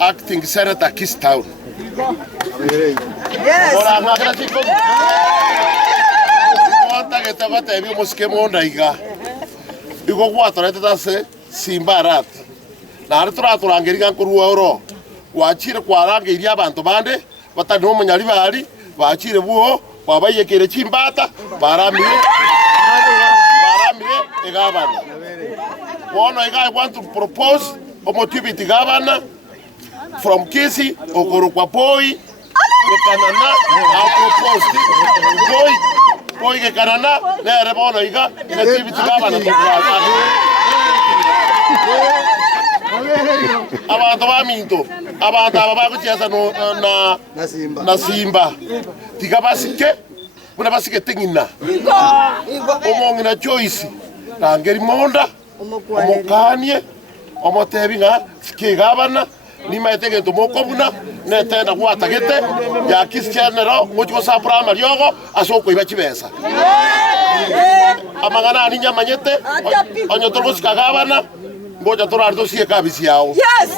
Acting Senator Kistown. Yes. Ora ngakira chiko. Wata getaka tebi muskemo ndaiga. Iko kwatorete tase Simba rat. Na aritura turangiriga nkuruwa oro. Wachire kwarangiria abantu bande batari no munyari bari bachire buo wabayekere chimbata baramire igabana. One I want to propose Omotivity Governor from Kisi Okorokwa-Poi Kanana. I propose Poi Kanana. There bono iga Omotivity Governor. Abantu baminto abantu ababakucheza na Simba tikabasike kuna basike tingina omongina choice tangeri monda omokanie omotebinga kigabana nimaitege ntumokobuna netenda gwatagete ya Christianero muchiko sa primary yogo asoko ibachibesa amagana ni nyamanyete onyo torobos kagabana ngoja torardo sie kabisi yao. Yes.